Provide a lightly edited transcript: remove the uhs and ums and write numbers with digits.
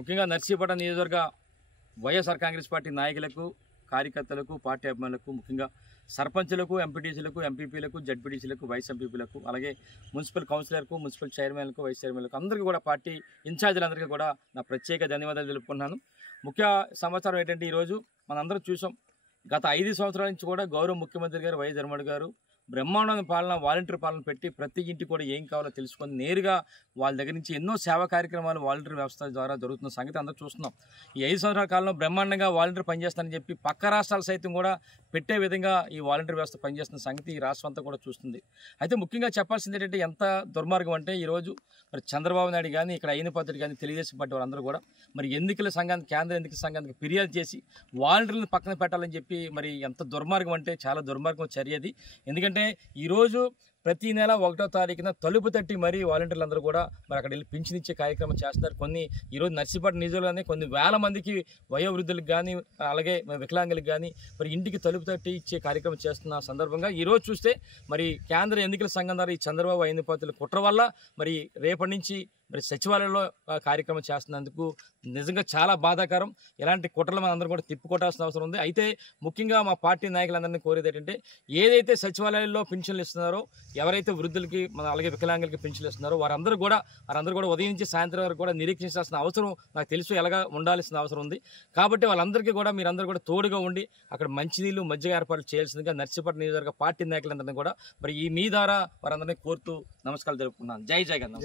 ముఖ్యంగా నర్సీపట్నం నియోజకవర్గ వైఎస్ఆర్ కాంగ్రెస్ పార్టీ నాయకులకు, కార్యకర్తలకు, పార్టీ అభిమానులకు, ముఖ్యంగా సర్పంచులకు, ఎంపీటీసీలకు, ఎంపీపీలకు, జడ్పీటీసీలకు, వైస్ ఎంపీపీలకు, అలాగే మున్సిపల్ కౌన్సిలర్కు, మున్సిపల్ చైర్మన్లకు, వైస్ చైర్మన్లకు అందరికీ కూడా పార్టీ ఇన్ఛార్జీలందరికీ కూడా నా ప్రత్యేక ధన్యవాదాలు తెలుపుకున్నాను. ముఖ్య సమాచారం ఏంటంటే ఈరోజు మనందరం చూసాం, గత 5 సంవత్సరాల నుంచి కూడా గౌరవ ముఖ్యమంత్రి గారు వైఎస్ జగన్మోహన్ గారు బ్రహ్మాండమైన పాలన, వాలంటీర్ పాలన పెట్టి ప్రతి ఇంటికి కూడా ఏం కావాలో తెలుసుకొని నేరుగా వాళ్ళ దగ్గర నుంచి ఎన్నో సేవా కార్యక్రమాలు వాలంటీర్ వ్యవస్థ ద్వారా జరుగుతున్న సంగతి అందరూ చూస్తున్నాం. ఈ 5 సంవత్సరాల కాలంలో బ్రహ్మాండంగా వాలంటీర్ పనిచేస్తానని చెప్పి పక్క రాష్ట్రాలు సైతం కూడా పెట్టే విధంగా ఈ వాలంటీర్ వ్యవస్థ పనిచేస్తున్న సంగతి ఈ రాష్ట్రం అంతా కూడా చూస్తుంది. అయితే ముఖ్యంగా చెప్పాల్సింది ఏంటంటే ఎంత దుర్మార్గం అంటే ఈరోజు మరి చంద్రబాబు నాయుడు కానీ, ఇక్కడ అయిన పద్ధతి కానీ, తెలుగుదేశం పార్టీ వాళ్ళందరూ కూడా మరి ఎన్నికల సంఘానికి, కేంద్ర ఎన్నికల సంఘానికి ఫిర్యాదు చేసి వాలంటీర్లను పక్కన పెట్టాలని చెప్పి మరి ఎంత దుర్మార్గం అంటే చాలా దుర్మార్గం చర్యది. ఎందుకంటే ఈరోజు ప్రతి నెల 1వ తారీఖున తలుపు తట్టి మరీ వాలంటీర్లు అందరూ కూడా మరి అక్కడ వెళ్ళి పింఛన్ ఇచ్చే కార్యక్రమం చేస్తున్నారు. ఈరోజు నర్సీపట్నం నియోజకవర్గంలోనే కొన్ని వేల మందికి వయోవృద్ధులకు కానీ, అలాగే వికలాంగులకు కానీ మరి ఇంటికి తలుపు తట్టి ఇచ్చే కార్యక్రమం చేస్తున్న సందర్భంగా ఈరోజు చూస్తే మరి కేంద్ర ఎన్నికల సంఘం ద్వారా ఈ చంద్రబాబు అయిన పార్టీల కుట్ర వల్ల మరి రేపటి నుంచి మరి సచివాలయంలో కార్యక్రమం చేస్తున్నందుకు నిజంగా చాలా బాధాకరం. ఇలాంటి కుట్రలు మనం అందరం కూడా తిప్పుకొట్టాల్సిన అవసరం ఉంది. అయితే ముఖ్యంగా మా పార్టీ నాయకులందరినీ కోరేది ఏంటంటే ఏదైతే సచివాలయాల్లో పింఛన్లు ఇస్తున్నారో, ఎవరైతే వృద్ధులకి అలాగే వికలాంగులకి పింఛన్లు ఇస్తున్నారో వారందరూ కూడా ఉదయం నుంచి సాయంత్రం వరకు కూడా నిరీక్షించాల్సిన అవసరం నాకు తెలుసు, ఎలాగా ఉండాల్సిన అవసరం ఉంది. కాబట్టి వాళ్ళందరికీ కూడా మీరందరూ కూడా తోడుగా ఉండి అక్కడ మంచినీళ్ళు, మజ్జిగ ఏర్పాట్లు చేయాల్సిందిగా నర్సీపట్నం నియోజకవర్గ పార్టీ నాయకులందరినీ కూడా మరి ఈ మీ ద్వారా వారందరినీ కోరుతూ నమస్కారాలు తెలుపుకున్నాను. జై జగన్.